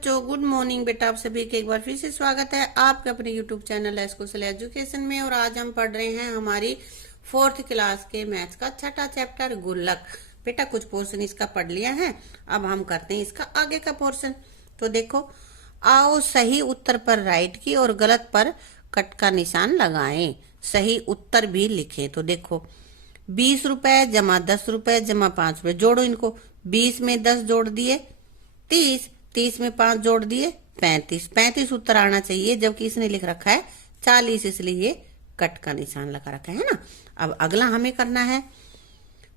बच्चों, good morning बेटा। आप सभी के एक बार फिर से स्वागत है आपके अपने यूट्यूब चैनल एस्कोसल एजुकेशन में। और आज हम पढ़ रहे हैं हमारी 4th क्लास के मैथ्स का छठा चैप्टर गुल्लक। बेटा कुछ पोर्शन इसका पढ़ लिया है, अब हम करते हैं इसका आगे का पोर्शन। तो देखो, आओ सही उत्तर पर राइट की और गलत पर कट का निशान लगाएं, सही उत्तर भी लिखें। तो देखो, 20 रुपए जमा 10 रुपए जमा 5 रुपए, जोड़ो इनको। 20 में 10 जोड़ दिए 30, 30 में 5 जोड़ दिए 35, 35 उत्तर आना चाहिए, जबकि इसने लिख रखा है 40, इसलिए कट का निशान लगा रखा है ना। अब अगला हमें करना है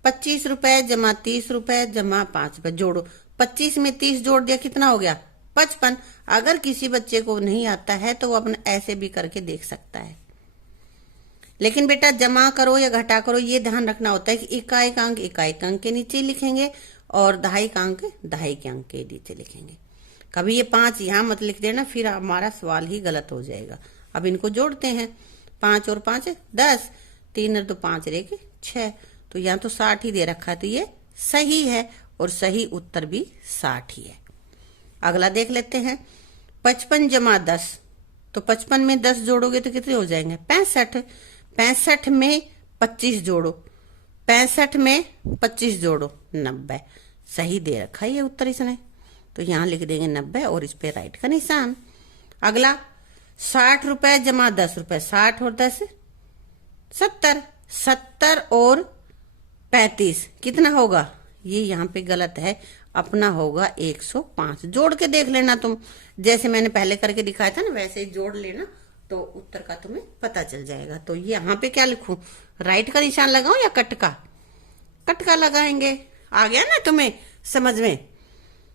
25 रुपए जमा 30 रुपए जमा 5 रुपए, जोड़ो। 25 में 30 जोड़ दिया, कितना हो गया 55। अगर किसी बच्चे को नहीं आता है तो वो अपने ऐसे भी करके देख सकता है, लेकिन बेटा जमा करो या घटा करो ये ध्यान रखना होता है कि इकाई का अंक इकाई के अंक के नीचे लिखेंगे और दहाई का अंक दहाई के अंक के नीचे लिखेंगे। कभी ये 5 यहाँ मत लिख देना, फिर हमारा सवाल ही गलत हो जाएगा। अब इनको जोड़ते हैं, 5 और 5 10, 3 और 2 5 रह गए 6, तो यहाँ तो 60 ही दे रखा है, तो ये सही है और सही उत्तर भी 60 ही है। अगला देख लेते हैं 55 जमा 10, तो 55 में 10 जोड़ोगे तो कितने हो जाएंगे 65। 65 में 25 जोड़ो, 65 में 25 जोड़ो 90, सही दे रखा है ये उत्तर इसने, तो यहाँ लिख देंगे 90 और इस पे राइट का निशान। अगला 60 रुपए जमा 10 रुपए, 60 और 10 70, 70 और 35 कितना होगा, ये यहाँ पे गलत है, अपना होगा 105। जोड़ के देख लेना तुम, जैसे मैंने पहले करके दिखाया था ना वैसे ही जोड़ लेना, तो उत्तर का तुम्हें पता चल जाएगा। तो ये यहाँ पे क्या लिखूं, राइट का निशान लगाऊं या कट का? कट का लगाएंगे। आ गया ना तुम्हें समझ में।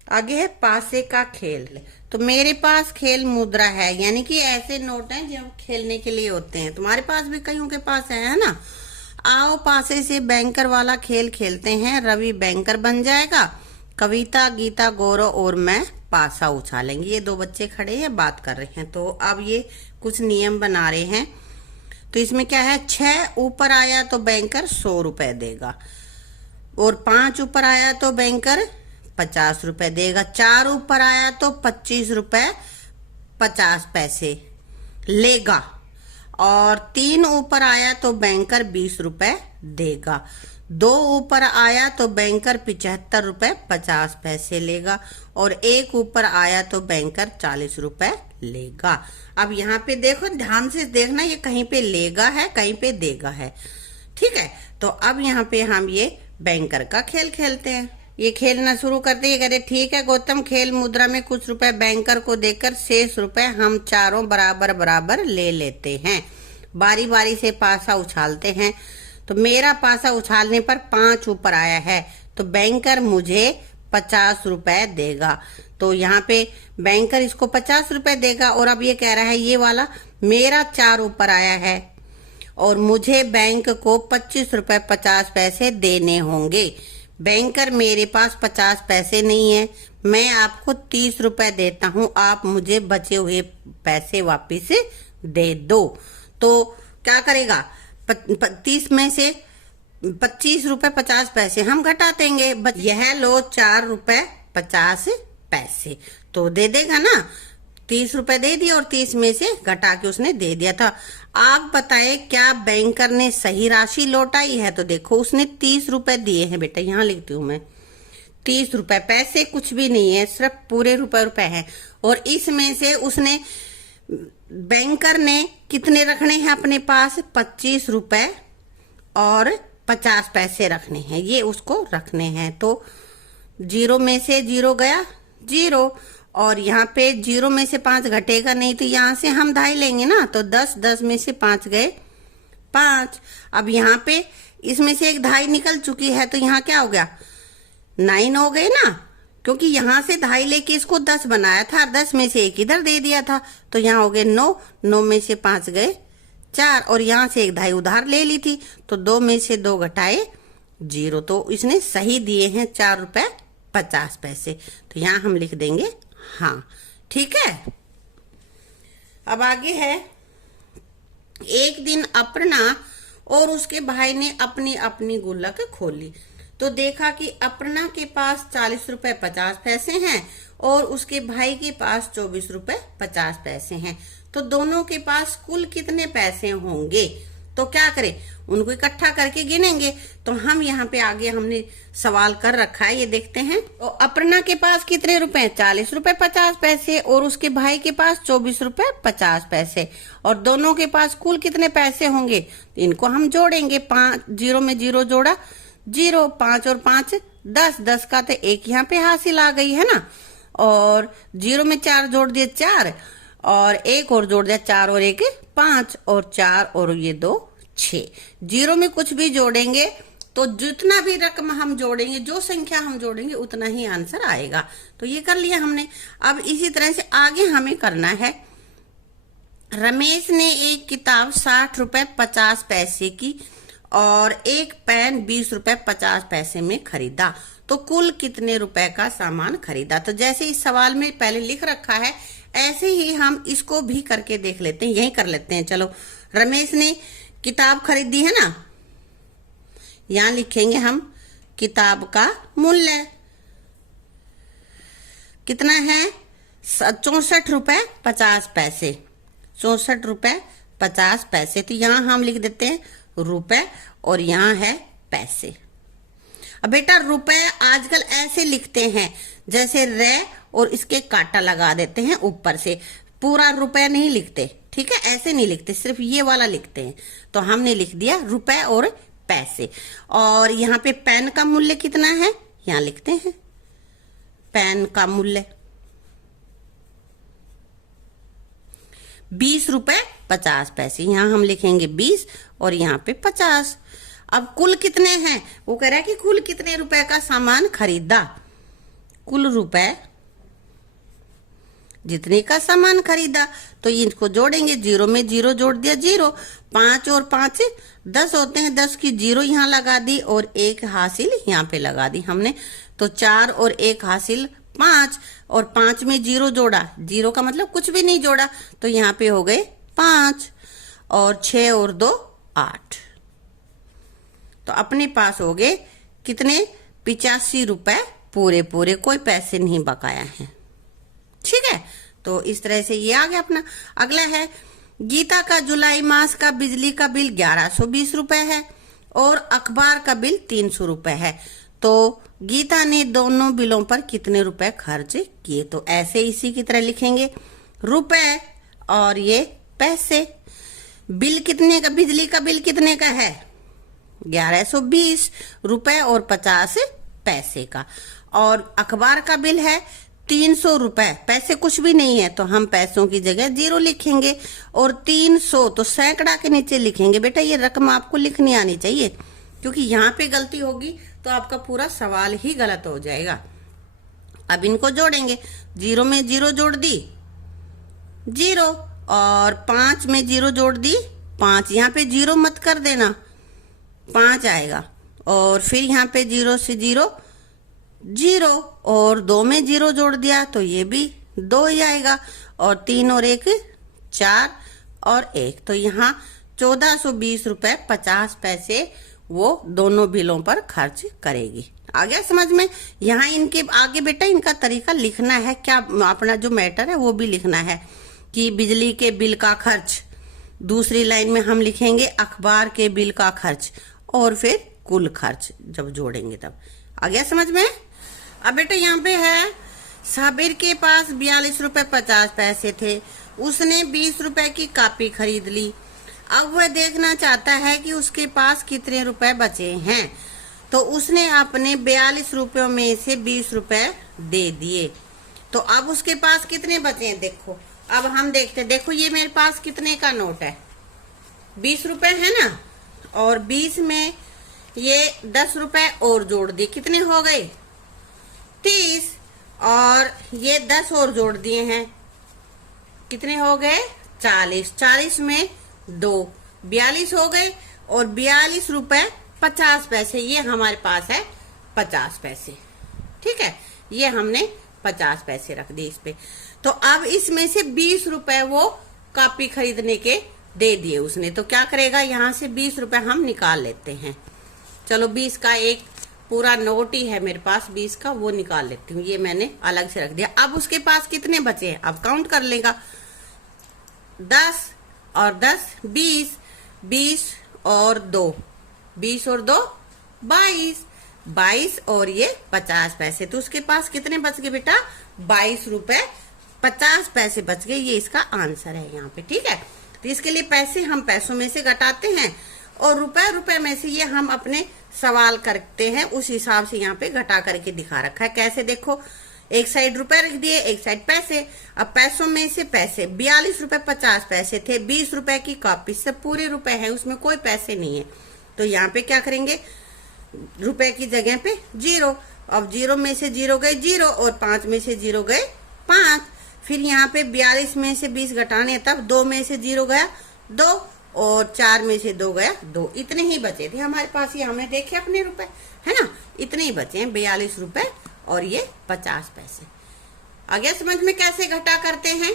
आगे है पासे का खेल। तो मेरे पास खेल मुद्रा है, यानी कि ऐसे नोट हैं जो खेलने के लिए होते हैं, तुम्हारे पास भी कईयों के पास है ना। आओ पासे से बैंकर वाला खेल खेलते हैं, रवि बैंकर बन जाएगा, कविता गीता गौरव और मैं पासा उछालेंगे। ये 2 बच्चे खड़े हैं बात कर रहे हैं, तो अब ये कुछ नियम बना रहे हैं। तो इसमें क्या है, 6 ऊपर आया तो बैंकर 100 रुपए देगा, और 5 ऊपर आया तो बैंकर 50 रुपए देगा, 4 ऊपर आया तो 25 रुपए 50 पैसे लेगा, और 3 ऊपर आया तो बैंकर 20 रुपए देगा, 2 ऊपर आया तो बैंकर 75 रुपए 50 पैसे लेगा, और 1 ऊपर आया तो बैंकर 40 रुपए लेगा। अब यहाँ पे देखो, ध्यान से देखना, ये कहीं पे लेगा है कहीं पे देगा है, ठीक है। तो अब यहाँ पे हम ये बैंकर का खेल खेलते हैं। ये खेलना शुरू करते हैं, कहते ठीक है गौतम, खेल मुद्रा में कुछ रुपए बैंकर को देकर शेष रुपए हम चारों बराबर बराबर ले लेते हैं, बारी बारी से पासा उछालते हैं। तो मेरा पासा उछालने पर 5 ऊपर आया है तो बैंकर मुझे 50 रुपए देगा, तो यहाँ पे बैंकर इसको 50 रुपए देगा। और अब ये कह रहा है ये वाला मेरा 4 ऊपर आया है और मुझे बैंक को 25 रुपए 50 पैसे देने होंगे। बैंकर मेरे पास 50 पैसे नहीं है, मैं आपको 30 रुपए देता हूँ, आप मुझे बचे हुए पैसे वापिस दे दो। तो क्या करेगा, 30 में से 25 रुपए 50 पैसे हम घटा देंगे, यह लो 4 रुपए 50 पैसे, तो दे देगा ना। 30 रुपए दे दिए और 30 में से घटा के उसने दे दिया था। आप बताए क्या बैंकर ने सही राशि लौटाई है? तो देखो उसने 30 रुपए दिए हैं बेटा, यहाँ लिखती हूँ मैं 30 रुपए, पैसे कुछ भी नहीं है, सिर्फ पूरे रुपए हैं। और इसमें से उसने बैंकर ने कितने रखने हैं अपने पास, 25 रुपए और 50 पैसे रखने हैं, ये उसको रखने हैं। तो 0 में से 0 गया 0, और यहाँ पे 0 में से 5 घटेगा नहीं, तो यहाँ से हम दहाई लेंगे ना, तो 10, 10 में से 5 गए 5। अब यहाँ पे इसमें से एक दहाई निकल चुकी है, तो यहाँ क्या हो गया 9 हो गए ना, क्योंकि यहाँ से दहाई लेके इसको 10 बनाया था, 10 में से एक इधर दे दिया था, तो यहाँ हो गए 9, 9 में से 5 गए 4, और यहाँ से एक दहाई उधार ले ली थी, तो 2 में से 2 घटाए 0, तो इसने सही दिए हैं 4 रुपए 50 पैसे, तो यहाँ हम लिख देंगे हाँ, ठीक है। अब आगे है, एक दिन अपर्णा और उसके भाई ने अपनी अपनी गुल्लक खोली। तो देखा कि अपर्णा के पास 40 रुपए 50 पैसे हैं और उसके भाई के पास 24 रुपए 50 पैसे हैं। तो दोनों के पास कुल कितने पैसे होंगे? तो क्या करें, उनको इकट्ठा करके गिनेंगे। तो हम यहाँ पे आगे हमने सवाल कर रखा है, ये देखते हैं। तो अपर्णा के पास कितने रुपए? 40 रुपए 50 पैसे और उसके भाई के पास 24 रुपए 50 पैसे, और दोनों के पास कुल कितने पैसे होंगे? तो इनको हम जोड़ेंगे। 5 जीरो में जीरो जोड़ा, 0, 5 और 5 10, 10 का तो 1 यहाँ पे हासिल आ गई है ना, और 0 में 4 जोड़ दिए 4, और 1 और जोड़ दिया 4 और 1 5, और 4 और ये 2 6। 0 में कुछ भी जोड़ेंगे तो जितना भी रकम हम जोड़ेंगे, जो संख्या हम जोड़ेंगे उतना ही आंसर आएगा। तो ये कर लिया हमने। अब इसी तरह से आगे हमें करना है। रमेश ने एक किताब 60 रुपए 50 पैसे की और एक पेन 20 रुपए 50 पैसे में खरीदा, तो कुल कितने रुपए का सामान खरीदा? तो जैसे इस सवाल में पहले लिख रखा है, ऐसे ही हम इसको भी करके देख लेते हैं। यही कर लेते हैं। चलो, रमेश ने किताब खरीदी है ना, यहां लिखेंगे हम किताब का मूल्य कितना है? 64 रुपए 50 पैसे। 64 रुपए 50 पैसे। तो यहां हम लिख देते हैं रुपए और यहां है पैसे। अब बेटा रुपए आजकल ऐसे लिखते हैं जैसे रे और इसके काटा लगा देते हैं ऊपर से, पूरा रुपए नहीं लिखते। ठीक है, ऐसे नहीं लिखते, सिर्फ ये वाला लिखते हैं। तो हमने लिख दिया रुपए और पैसे। और यहाँ पे पेन का मूल्य कितना है, यहाँ लिखते हैं पेन का मूल्य 20 रुपए 50 पैसे। यहाँ हम लिखेंगे 20 और यहाँ पे 50। अब कुल कितने हैं, वो कह रहा है कि कुल कितने रुपए का सामान खरीदा। कुल रुपए जितने का सामान खरीदा, तो इनको जोड़ेंगे। 0 में 0 जोड़ दिया 0, 5 और 5 10 होते हैं, 10 की 0 यहाँ लगा दी और 1 हासिल यहाँ पे लगा दी हमने। तो 4 और 1 हासिल 5, और 5 में 0 जोड़ा, 0 का मतलब कुछ भी नहीं जोड़ा, तो यहाँ पे हो गए 5, और 6 और 2 8। तो अपने पास हो गए कितने? 85 रुपए पूरे पूरे, कोई पैसे नहीं बकाया है। ठीक है, तो इस तरह से ये आ गया अपना। अगला है, गीता का जुलाई मास का बिजली का बिल 1120 रुपए है और अखबार का बिल 300 रुपए है। तो गीता ने दोनों बिलों पर कितने रुपए खर्च किए? तो ऐसे इसी की तरह लिखेंगे रुपए और ये पैसे। बिल कितने का, बिजली का बिल कितने का है? 1120 रुपए और 50 पैसे का। और अखबार का बिल है 300 रुपए, पैसे कुछ भी नहीं है तो हम पैसों की जगह 0 लिखेंगे, और 300 तो सैकड़ा के नीचे लिखेंगे। बेटा ये रकम आपको लिखनी आनी चाहिए, क्योंकि यहाँ पे गलती होगी तो आपका पूरा सवाल ही गलत हो जाएगा। अब इनको जोड़ेंगे। 0 में 0 जोड़ दी 0, और 5 में 0 जोड़ दी 5, यहाँ पे 0 मत कर देना, 5 आएगा। और फिर यहाँ पे 0 से 0 0, और 2 में 0 जोड़ दिया तो ये भी 2 ही आएगा, और 3 और 1 4 और 1। तो यहाँ 1420 रुपए 50 पैसे वो दोनों बिलों पर खर्च करेगी। आ गया समझ में? यहाँ इनके आगे बेटा इनका तरीका लिखना है, क्या अपना जो मैटर है वो भी लिखना है कि बिजली के बिल का खर्च, दूसरी लाइन में हम लिखेंगे अखबार के बिल का खर्च, और फिर कुल खर्च जब जोड़ेंगे तब। आ गया समझ में? अब बेटा यहाँ पे है, साबिर के पास 42 रुपए 50 पैसे थे, उसने 20 रुपए की कॉपी खरीद ली। अब वह देखना चाहता है कि उसके पास कितने रुपए बचे हैं। तो उसने अपने 42 रुपयों में से 20 रुपए दे दिए। तो अब उसके पास कितने बचे हैं देखो। अब हम देखते हैं, देखो ये मेरे पास कितने का नोट है, 20 रुपए है ना, और 20 में ये 10 रुपए और जोड़ दिए, कितने हो गए 30, और ये 10 और जोड़ दिए हैं, कितने हो गए 40, 40 में 2 42 हो गए, और 42 रुपए 50 पैसे ये हमारे पास है 50 पैसे। ठीक है, ये हमने 50 पैसे रख दिए इस पे। तो अब इसमें से 20 रुपए वो कॉपी खरीदने के दे दिए उसने, तो क्या करेगा, यहाँ से 20 रुपए हम निकाल लेते हैं। चलो 20 का 1 पूरा नोट ही है मेरे पास 20 का, वो निकाल लेती हूँ। ये मैंने अलग से रख दिया। अब उसके पास कितने बचे हैं अब काउंट कर लेगा। 10 और 10 20, 20 और 2 20 और 2 22, 22 और ये 50 पैसे। तो उसके पास कितने बच गए बेटा? 22 रुपए 50 पैसे बच गए। ये इसका आंसर है यहाँ पे, ठीक है। तो इसके लिए पैसे हम पैसों में से घटाते हैं और रुपए रुपए में से ये हम अपने सवाल करते हैं, उस हिसाब से यहाँ पे घटा करके दिखा रखा है। कैसे देखो, एक साइड रुपए रख दिए, एक साइड पैसे। अब पैसों में से पैसे 42 रुपए 50 पैसे थे, 20 रुपए की कॉपी से पूरे रुपए है, उसमें कोई पैसे नहीं है। तो यहाँ पे क्या करेंगे, रुपए की जगह पे 0। अब 0 में से 0 गए 0 और 5 में से 0 गए 5। फिर यहाँ पे 42 में से 20 घटाने, तब 2 में से 0 गया 2 और 4 में से 2 गया 2। इतने ही बचे थे हमारे पास। ये हमने देखे अपने रुपए, है ना, इतने ही बचे हैं 42 रुपए और ये 50 पैसे। आगे समझ में कैसे घटा करते हैं।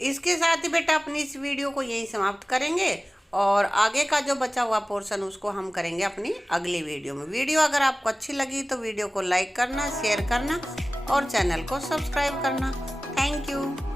इसके साथ ही बेटा अपनी इस वीडियो को यही समाप्त करेंगे और आगे का जो बचा हुआ पोर्शन उसको हम करेंगे अपनी अगली वीडियो में। वीडियो अगर आपको अच्छी लगी तो वीडियो को लाइक करना, शेयर करना और चैनल को सब्सक्राइब करना। Thank you.